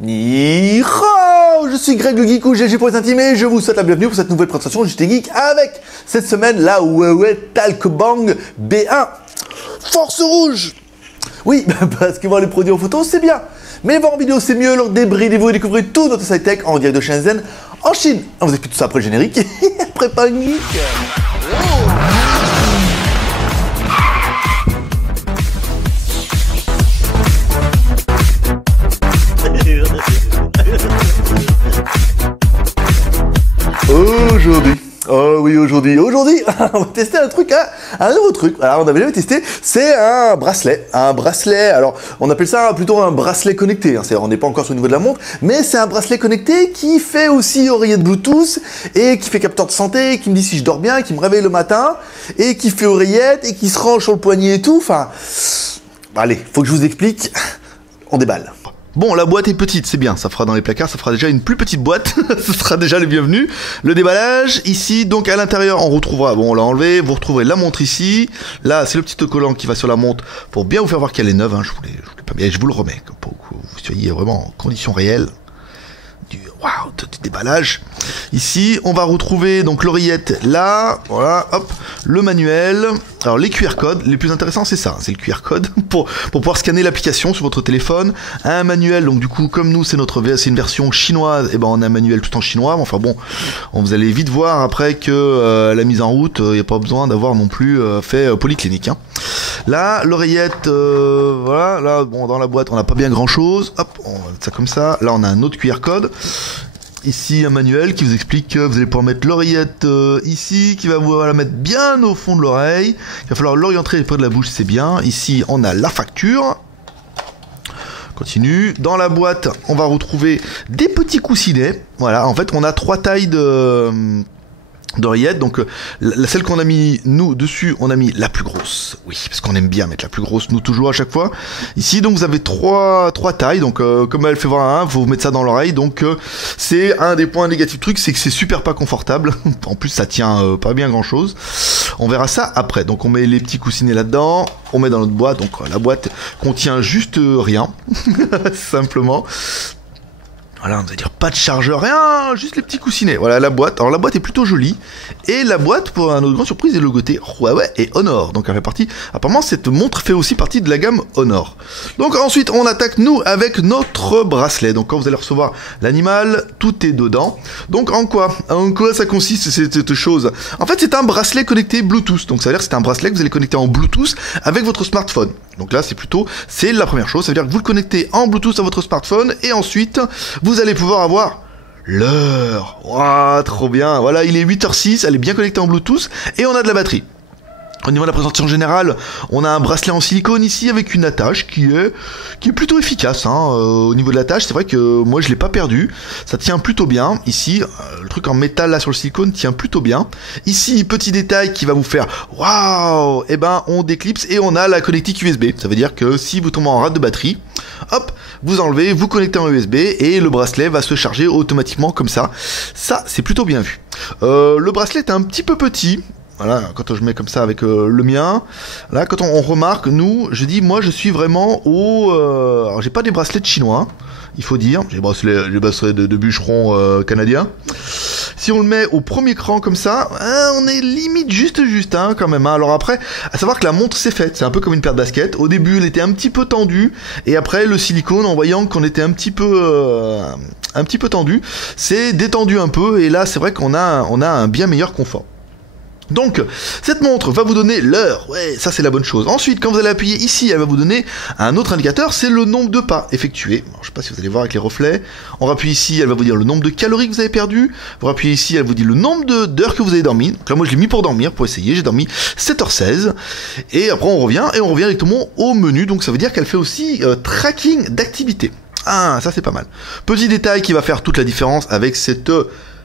Ni hao, je suis Greg le Geek ou GG pour les intimes et je vous souhaite la bienvenue pour cette nouvelle présentation de JT Geek avec cette semaine la Huawei Talkbang B1 Force Rouge. Oui, parce que voir les produits en photo c'est bien, mais voir en vidéo c'est mieux, alors débridez-vous et découvrez tout notre site tech en direct de Shenzhen en Chine. On vous explique tout ça après le générique, après pas une geek. Aujourd'hui, oh oui aujourd'hui, on va tester un nouveau truc. Alors on avait jamais testé, c'est un bracelet, alors on appelle ça plutôt un bracelet connecté, hein. On n'est pas encore sur le niveau de la montre, mais c'est un bracelet connecté qui fait aussi oreillette Bluetooth, et qui fait capteur de santé, qui me dit si je dors bien, qui me réveille le matin, et qui fait oreillette, et qui se range sur le poignet et tout, enfin... Allez, faut que je vous explique, on déballe. Bon, la boîte est petite, c'est bien, ça fera dans les placards, ça fera déjà une plus petite boîte, ce sera déjà le bienvenu. Le déballage, ici, donc à l'intérieur, on retrouvera, bon on l'a enlevé, vous retrouverez la montre ici. Là, c'est le petit autocollant qui va sur la montre pour bien vous faire voir qu'elle est neuve, hein. Je vous le remets, pour que vous soyez vraiment en conditions réelles. Waouh, du déballage. Ici, on va retrouver donc l'oreillette là, voilà, hop, le manuel. Alors les QR codes, les plus intéressants c'est ça, c'est le QR code pour pouvoir scanner l'application sur votre téléphone. Un manuel, donc du coup comme nous c'est une version chinoise, et ben on a un manuel tout en chinois. Enfin bon, vous allez vite voir après que la mise en route, il n'y a pas besoin d'avoir non plus fait polyclinique. Hein. Là, l'oreillette, voilà, là bon dans la boîte on n'a pas bien grand chose. Hop, on va mettre ça comme ça. Là on a un autre QR code. Ici un manuel qui vous explique que vous allez pouvoir mettre l'oreillette ici, qui va vous la mettre bien au fond de l'oreille. Il va falloir l'orienter près de la bouche, c'est bien. Ici on a la facture. Continue. Dans la boîte, on va retrouver des petits coussinets. Voilà, en fait on a 3 tailles d'oreillettes, donc celle qu'on a mis nous dessus, on a mis la plus grosse, oui, parce qu'on aime bien mettre la plus grosse nous toujours à chaque fois. Ici donc vous avez trois tailles, donc comme elle fait voir un, faut vous mettre ça dans l'oreille, donc c'est un des points négatifs du truc, c'est que c'est super pas confortable. En plus ça tient pas bien grand chose. On verra ça après. Donc on met les petits coussinets là-dedans, on met dans notre boîte, donc la boîte contient juste rien, simplement. Voilà, on va dire pas de chargeur, rien, juste les petits coussinets. Voilà la boîte. Alors la boîte est plutôt jolie. Et la boîte, pour une autre grande surprise, est logoté Huawei et Honor. Donc elle fait partie. Apparemment, cette montre fait aussi partie de la gamme Honor. Donc ensuite, on attaque nous avec notre bracelet. Donc quand vous allez recevoir l'animal, tout est dedans. Donc en quoi ça consiste cette chose? En fait, c'est un bracelet connecté Bluetooth. Donc ça veut dire que c'est un bracelet que vous allez connecter en Bluetooth avec votre smartphone. Donc là, c'est la première chose. Ça veut dire que vous le connectez en Bluetooth à votre smartphone et ensuite, vous allez pouvoir avoir l'heure. Waouh, trop bien. Voilà, il est 8h06, elle est bien connectée en Bluetooth et on a de la batterie. Au niveau de la présentation générale, on a un bracelet en silicone ici avec une attache qui est plutôt efficace. Hein. Au niveau de l'attache, c'est vrai que moi je l'ai pas perdu. Ça tient plutôt bien. Ici, le truc en métal là sur le silicone tient plutôt bien. Ici, petit détail qui va vous faire waouh. Et ben, on déclipse et on a la connectique USB. Ça veut dire que si vous tombez en rate de batterie, hop, vous enlevez, vous connectez en USB et le bracelet va se charger automatiquement comme ça. Ça, c'est plutôt bien vu. Le bracelet est un petit peu petit. Voilà, quand je mets comme ça avec le mien, là quand on remarque, moi je suis vraiment au... alors j'ai pas des bracelets de chinois, il faut dire, j'ai des bracelets de bûcherons canadiens. Si on le met au premier cran comme ça, on est limite juste hein, quand même. Hein. Alors après, à savoir que la montre c'est faite, c'est un peu comme une paire de baskets. Au début elle était un petit peu tendue, et après le silicone, en voyant qu'on était un petit peu tendu, c'est détendu un peu, et là c'est vrai qu'on a un bien meilleur confort. Donc, cette montre va vous donner l'heure, ouais, ça c'est la bonne chose. Ensuite, quand vous allez appuyer ici, elle va vous donner un autre indicateur, c'est le nombre de pas effectués. Alors, je sais pas si vous allez voir avec les reflets. On rappuie ici, elle va vous dire le nombre de calories que vous avez perdu. Vous rappuyez ici, elle vous dit le nombre d'heures que vous avez dormi. Donc là, moi je l'ai mis pour dormir, pour essayer, j'ai dormi 7h16. Et après on revient directement au menu, donc ça veut dire qu'elle fait aussi tracking d'activité. Ah, ça c'est pas mal. Petit détail qui va faire toute la différence avec cette...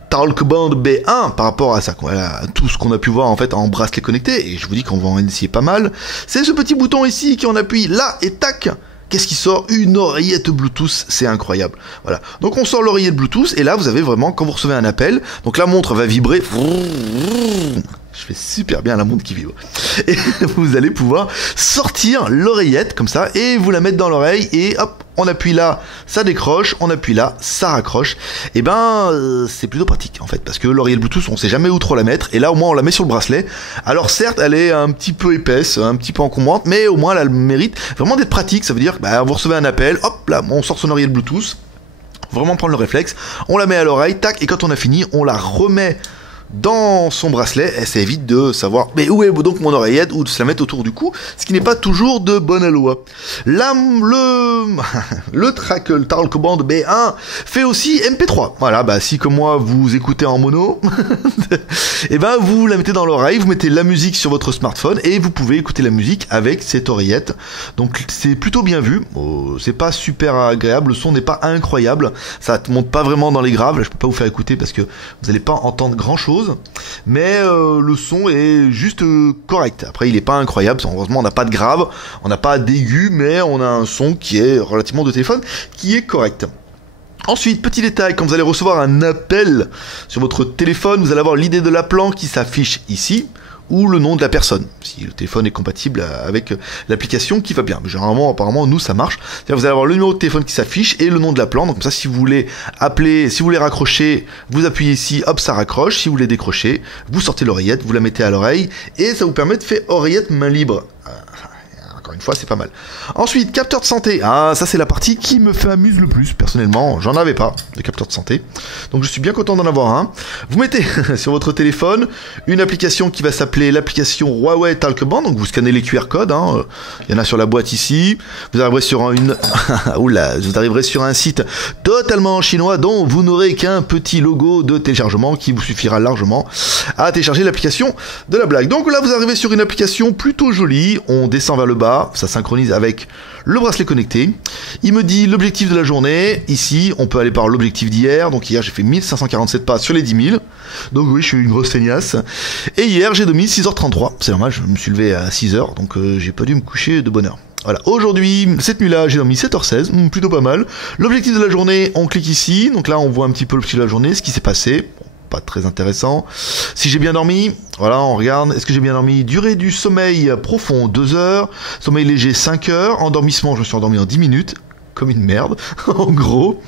Talkbang B1 par rapport à ça, à tout ce qu'on a pu voir en fait en bracelet connecté, et je vous dis qu'on va en essayer pas mal, c'est ce petit bouton ici qui on appuie là et tac, qu'est-ce qui sort? Une oreillette Bluetooth, c'est incroyable. Voilà, donc on sort l'oreillette Bluetooth et là vous avez vraiment, quand vous recevez un appel, donc la montre va vibrer Je fais super bien la montre qui vibre. Et vous allez pouvoir sortir l'oreillette comme ça et vous la mettre dans l'oreille et hop, on appuie là, ça décroche, on appuie là, ça raccroche. Et c'est plutôt pratique en fait parce que l'oreillette Bluetooth, on sait jamais où trop la mettre et là au moins on la met sur le bracelet. Alors certes, elle est un petit peu épaisse, un petit peu encombrante, mais au moins elle a le mérite vraiment d'être pratique. Ça veut dire que vous recevez un appel, hop là, on sort son oreillette Bluetooth. Vraiment prendre le réflexe, on la met à l'oreille, tac, et quand on a fini, on la remet dans son bracelet, et ça évite de savoir mais où est donc mon oreillette ou de se la mettre autour du cou, ce qui n'est pas toujours de bonne loi. Là, le Talkband B1 fait aussi MP3. Voilà, si comme moi vous écoutez en mono, et vous la mettez dans l'oreille, vous mettez la musique sur votre smartphone et vous pouvez écouter la musique avec cette oreillette. Donc c'est plutôt bien vu. C'est pas super agréable, le son n'est pas incroyable, ça ne monte pas vraiment dans les graves. Là, je peux pas vous faire écouter parce que vous n'allez pas entendre grand chose. Mais le son est juste correct. Après il est pas incroyable, heureusement on n'a pas de grave, on n'a pas d'aigu, mais on a un son qui est relativement de téléphone, qui est correct. Ensuite, petit détail, quand vous allez recevoir un appel sur votre téléphone, vous allez avoir l'idée de l'appelant qui s'affiche ici, ou le nom de la personne, si le téléphone est compatible avec l'application qui va bien. Mais généralement, apparemment, nous, ça marche. C'est-à-dire, vous allez avoir le numéro de téléphone qui s'affiche et le nom de l'appelant. Donc, comme ça, si vous voulez appeler, si vous voulez raccrocher, vous appuyez ici, hop, ça raccroche. Si vous voulez décrocher, vous sortez l'oreillette, vous la mettez à l'oreille et ça vous permet de faire oreillette main libre. Encore une fois, c'est pas mal. Ensuite, capteur de santé. Ah, ça c'est la partie qui me fait amuse le plus. Personnellement, j'en avais pas de capteur de santé. Donc je suis bien content d'en avoir un. Vous mettez sur votre téléphone une application qui va s'appeler l'application Huawei Talkband. Donc vous scannez les QR codes. Il y en a sur la boîte ici. Vous arriverez sur vous arriverez sur un site totalement chinois dont vous n'aurez qu'un petit logo de téléchargement qui vous suffira largement à télécharger l'application de la blague. Donc là, vous arrivez sur une application plutôt jolie. On descend vers le bas. Ça synchronise avec le bracelet connecté. Il me dit l'objectif de la journée. Ici, on peut aller par l'objectif d'hier. Donc hier, j'ai fait 1547 pas sur les 10 000. Donc oui, je suis une grosse feignasse. Et hier, j'ai dormi 6h33. C'est normal, je me suis levé à 6h. Donc j'ai pas dû me coucher de bonne heure. Voilà, aujourd'hui, cette nuit-là, j'ai dormi 7h16, plutôt pas mal. L'objectif de la journée, on clique ici. Donc là, on voit un petit peu l'objectif de la journée, ce qui s'est passé. Pas très intéressant. Si j'ai bien dormi, voilà, on regarde, est-ce que j'ai bien dormi? Durée du sommeil profond, 2 heures. Sommeil léger, 5 heures. Endormissement, je me suis endormi en 10 minutes. Comme une merde, en gros.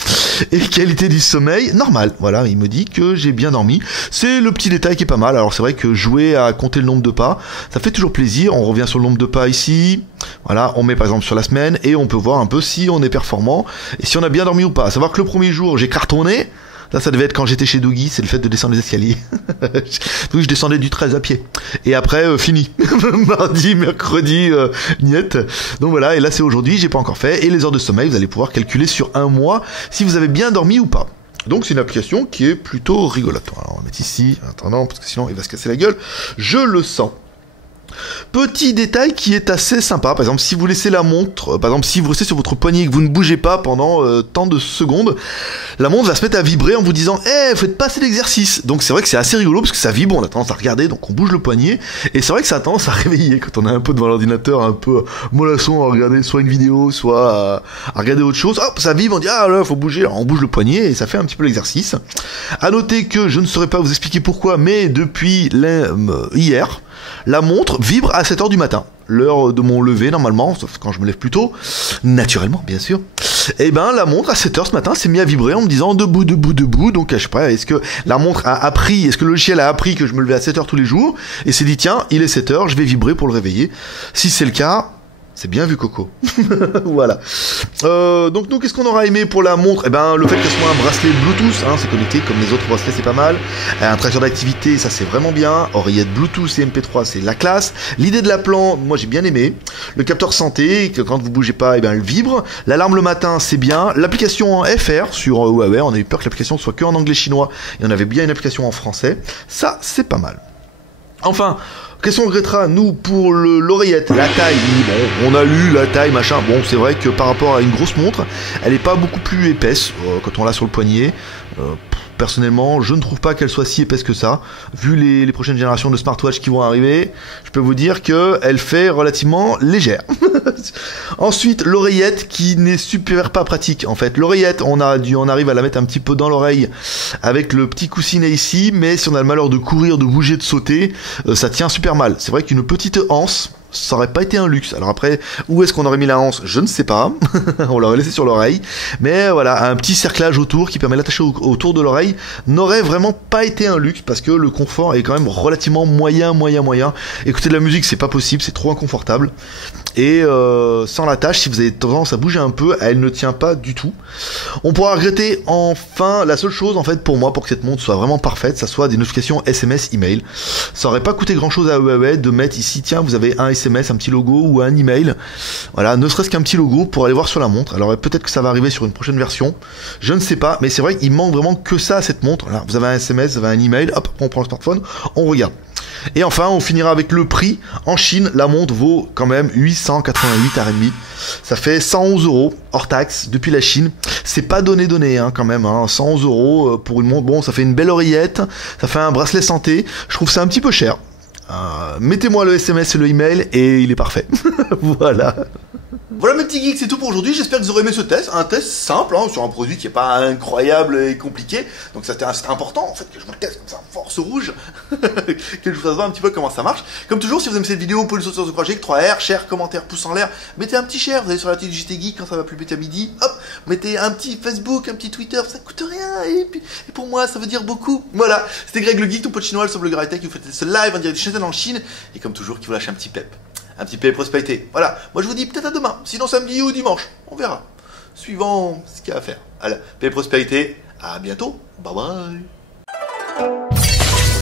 Et qualité du sommeil, normal. Voilà, il me dit que j'ai bien dormi. C'est le petit détail qui est pas mal. Alors c'est vrai que jouer à compter le nombre de pas, ça fait toujours plaisir. On revient sur le nombre de pas ici. Voilà, on met par exemple sur la semaine et on peut voir un peu si on est performant et si on a bien dormi ou pas. À savoir que le premier jour, j'ai cartonné. Là, ça devait être quand j'étais chez Dougie, c'est le fait de descendre les escaliers. Donc je descendais du 13 à pied. Et après, fini. Mardi, mercredi, niette. Donc voilà, et là c'est aujourd'hui, j'ai pas encore fait. Et les heures de sommeil, vous allez pouvoir calculer sur un mois si vous avez bien dormi ou pas. Donc c'est une application qui est plutôt rigolote. Alors on va mettre ici, en attendant, parce que sinon il va se casser la gueule. Je le sens. Petit détail qui est assez sympa, par exemple si vous laissez la montre, par exemple si vous restez sur votre poignet et que vous ne bougez pas pendant tant de secondes, la montre va se mettre à vibrer en vous disant faites pas assez d'exercice. Donc c'est vrai que c'est assez rigolo parce que ça vibre, on a tendance à regarder, donc on bouge le poignet, et c'est vrai que ça a tendance à réveiller quand on est un peu devant l'ordinateur, un peu mollasson à regarder soit une vidéo, soit à regarder autre chose, hop ça vibre, on dit ah là faut bouger, alors on bouge le poignet et ça fait un petit peu l'exercice. À noter que je ne saurais pas vous expliquer pourquoi, mais depuis hier, la montre vibre à 7h du matin, l'heure de mon lever normalement, sauf quand je me lève plus tôt, naturellement bien sûr. Et la montre à 7h ce matin s'est mis à vibrer en me disant debout, debout, debout. Donc je sais pas, est-ce que la montre a appris, est-ce que le logiciel a appris que je me levais à 7h tous les jours et s'est dit tiens, il est 7h, je vais vibrer pour le réveiller. Si c'est le cas, c'est bien vu Coco. Voilà. Donc nous, qu'est-ce qu'on aura aimé pour la montre? Le fait qu'elle soit un bracelet Bluetooth, c'est connecté comme les autres bracelets, c'est pas mal. Un tracker d'activité, ça c'est vraiment bien. Oreillette Bluetooth et MP3, c'est la classe. L'idée de l'appelant, moi j'ai bien aimé. Le capteur santé, que quand vous bougez pas, elle vibre. L'alarme le matin, c'est bien. L'application en FR sur Huawei, on a eu peur que l'application soit que en anglais chinois et on avait bien une application en français. Ça, c'est pas mal. Enfin, qu'est-ce qu'on regrettera, nous, pour l'oreillette? La taille, bon, on a lu la taille, machin. Bon, c'est vrai que par rapport à une grosse montre, elle est pas beaucoup plus épaisse quand on l'a sur le poignet. personnellement, je ne trouve pas qu'elle soit si épaisse que ça. Vu les prochaines générations de smartwatch qui vont arriver, je peux vous dire qu'elle fait relativement légère. Ensuite, l'oreillette qui n'est super pas pratique. En fait, l'oreillette, on arrive à la mettre un petit peu dans l'oreille avec le petit coussinet ici, mais si on a le malheur de courir, de bouger, de sauter, ça tient super mal. C'est vrai qu'une petite anse, ça aurait pas été un luxe. Alors après, où est-ce qu'on aurait mis la anse? Je ne sais pas. On l'aurait laissé sur l'oreille. Mais voilà, un petit cerclage autour qui permet d'attacher autour de l'oreille n'aurait vraiment pas été un luxe parce que le confort est quand même relativement moyen. Écouter de la musique, c'est pas possible, c'est trop inconfortable. Et sans l'attache, si vous avez tendance à bouger un peu, elle ne tient pas du tout. On pourra regretter enfin, la seule chose en fait pour moi, pour que cette montre soit vraiment parfaite, ça soit des notifications SMS, email. Ça aurait pas coûté grand chose à Huawei de mettre ici, tiens, vous avez un SMS, un petit logo ou un email. Voilà, ne serait-ce qu'un petit logo pour aller voir sur la montre. Alors peut-être que ça va arriver sur une prochaine version, je ne sais pas, mais c'est vrai qu'il manque vraiment que ça à cette montre. Voilà, vous avez un SMS, vous avez un email, hop, on prend le smartphone, on regarde. Et enfin, on finira avec le prix. En Chine, la montre vaut quand même 888 RMB. Ça fait 111 € hors taxe depuis la Chine. C'est pas donné hein, quand même. 111 € pour une montre. Bon, ça fait une belle oreillette. Ça fait un bracelet santé. Je trouve ça un petit peu cher. Mettez-moi le SMS et le email et il est parfait. Voilà. Voilà mes petits geeks, c'est tout pour aujourd'hui. J'espère que vous aurez aimé ce test. Un test simple sur un produit qui n'est pas incroyable et compliqué. Donc c'était important en fait que je vous le teste comme ça, force rouge. Que je vous fasse voir un petit peu comment ça marche. Comme toujours, si vous aimez cette vidéo, vous pouvez le sauter sur ce projet 3R, share, commentaire, pouce en l'air. Mettez un petit share, vous allez sur la télé JT Geek quand ça va plus vite à midi. Hop, mettez un petit Facebook, un petit Twitter, ça coûte rien. Et pour moi, ça veut dire beaucoup. Voilà, c'était Greg le Geek, ton pote chinois, le seul blogueur high-tech qui vous fait ce live en direct de Shenzhen en Chine. Et comme toujours, qui vous lâche un petit pep. Un petit peu de prospérité. Voilà, moi je vous dis peut-être à demain, sinon samedi ou dimanche, on verra. Suivant ce qu'il y a à faire. Allez, paix et prospérité, à bientôt, bye bye.